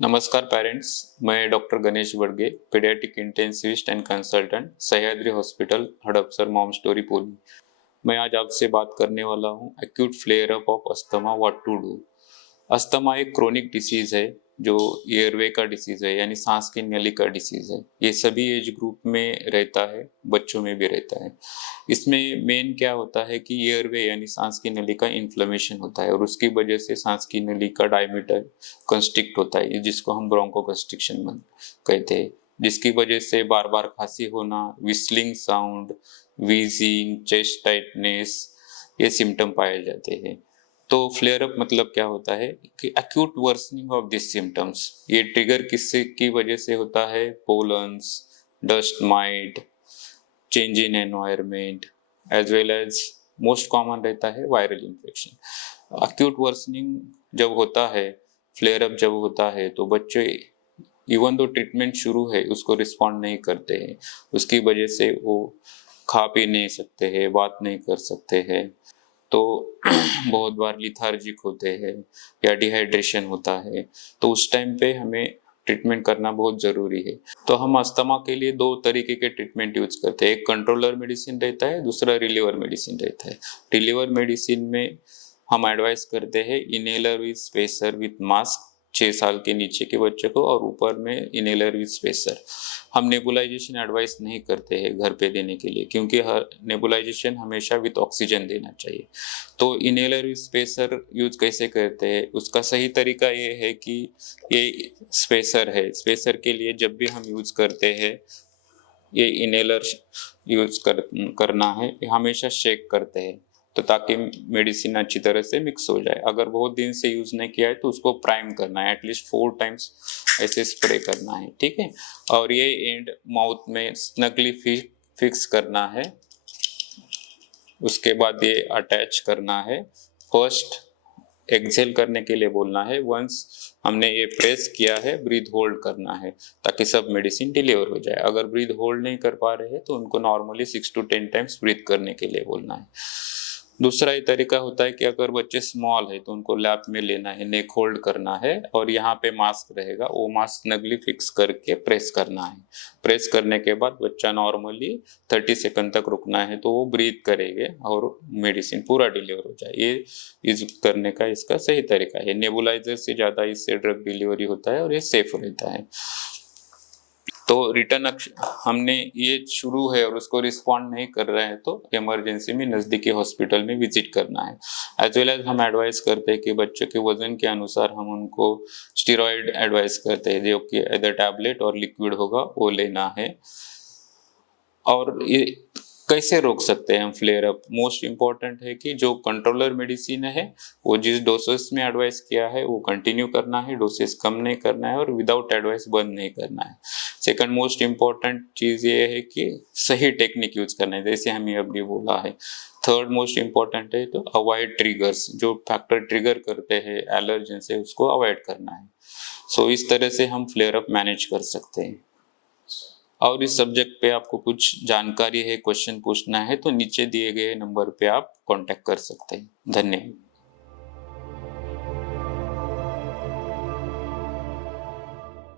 नमस्कार पेरेंट्स, मैं doctor Ganesh Badge, pediatric intensivist and consultant, Sahyadri hospital, Hadapsar, mom story, Pune. मैं आज आपसे बात करने वाला हूँ acute flare up of asthma, what to do. Asthma एक क्रोनिक डिसीज है जो एयरवे का डिसीज है, यानी सांस की नली का डिसीज है। ये सभी एज ग्रुप में रहता है, बच्चों में भी रहता है। इसमें मेन क्या होता है कि एयरवे यानी सांस की नली का इन्फ्लेमेशन होता है और उसकी वजह से सांस की नली का डायमीटर कंस्ट्रिक्ट होता है, जिसको हम ब्रोंकोकंस्ट्रिक्शन कहते हैं, जिसकी वजह से बार बार खांसी होना, whistling sound, wheezing, chest tightness, ये सिम्टम पाए जाते हैं। तो फ्लेयर अप मतलब क्या होता है कि acute worsening of this symptoms. ये ट्रिगर किससे की वजह से होता है? Pollens, dust mite, change in environment, as well as most common रहता है वायरल इन्फेक्शन। एक्यूट वर्सनिंग जब होता है, फ्लेयर अप जब होता है, तो बच्चे इवन दो ट्रीटमेंट शुरू है उसको रिस्पॉन्ड नहीं करते हैं। उसकी वजह से वो खा पी नहीं सकते हैं, बात नहीं कर सकते हैं, तो बहुत बार लिथार्जिक होते हैं या डिहाइड्रेशन होता है। तो उस टाइम पे हमें ट्रीटमेंट करना बहुत ज़रूरी है। तो हम अस्थमा के लिए दो तरीके के ट्रीटमेंट यूज करते हैं। एक कंट्रोलर मेडिसिन रहता है, दूसरा रिलीवर मेडिसिन रहता है। रिलीवर मेडिसिन में हम एडवाइस करते हैं inhaler with spacer with mask 6 साल के नीचे के बच्चे को, और ऊपर में इनहेलर विद स्पेसर। हम नेबुलाइजेशन एडवाइस नहीं करते हैं घर पे देने के लिए, क्योंकि हर नेबुलाइजेशन हमेशा विद ऑक्सीजन देना चाहिए। तो इनहेलर विद स्पेसर यूज कैसे करते हैं, उसका सही तरीका ये है कि ये स्पेसर है, स्पेसर के लिए जब भी हम यूज करते हैं, ये इनहेलर यूज करना है, हमेशा शेक करते हैं, तो ताकि मेडिसिन अच्छी तरह से मिक्स हो जाए। अगर बहुत दिन से यूज नहीं किया है तो उसको प्राइम करना है, एटलीस्ट 4 टाइम्स ऐसे स्प्रे करना है, ठीक है। और ये एंड माउथ में स्नगली फिक्स करना है। उसके बाद ये अटैच करना है। फर्स्ट एक्सेल करने के लिए बोलना है। वंस हमने ये प्रेस किया है, ब्रीथ होल्ड करना है ताकि सब मेडिसिन डिलीवर हो जाए। अगर ब्रीथ होल्ड नहीं कर पा रहे हैं तो उनको नॉर्मली 6 to 10 टाइम्स ब्रीथ करने के लिए बोलना है। दूसरा ये तरीका होता है कि अगर बच्चे स्मॉल है तो उनको लैप में लेना है, नेक होल्ड करना है, और यहाँ पे मास्क रहेगा, वो मास्क स्नगली फिक्स करके प्रेस करना है। प्रेस करने के बाद बच्चा नॉर्मली 30 सेकंड तक रुकना है, तो वो ब्रीथ करेंगे और मेडिसिन पूरा डिलीवर हो जाए। ये यूज करने का इसका सही तरीका है। नेबुलाइजर से ज़्यादा इससे ड्रग डिलीवरी होता है और ये सेफ रहता है। तो रिटर्न हमने ये शुरू है और उसको रिस्पॉन्ड नहीं कर रहे हैं तो इमरजेंसी में नज़दीकी हॉस्पिटल में विजिट करना है। एज वेल एज हम एडवाइस करते हैं कि बच्चों के वजन के अनुसार हम उनको स्टेरॉइड एडवाइस करते हैं, जो कि इधर टैबलेट और लिक्विड होगा वो लेना है। और ये कैसे रोक सकते हैं हम फ्लेयर अप? मोस्ट इम्पॉर्टेंट है कि जो कंट्रोलर मेडिसिन है वो जिस डोसेस में एडवाइस किया है वो कंटिन्यू करना है, डोसेस कम नहीं करना है और विदाउट एडवाइस बंद नहीं करना है। सेकंड मोस्ट इम्पॉर्टेंट चीज़ ये है कि सही टेक्निक यूज करना है, जैसे हमें अभी बोला है। थर्ड मोस्ट इम्पॉर्टेंट है तो अवॉइड ट्रिगर्स, जो फैक्टर ट्रिगर करते हैं एलर्जन से उसको अवॉइड करना है। सो इस तरह से हम फ्लेयर अप मैनेज कर सकते हैं। और इस सब्जेक्ट पे आपको कुछ जानकारी है, क्वेश्चन पूछना है, तो नीचे दिए गए नंबर पे आप कांटेक्ट कर सकते हैं। धन्यवाद।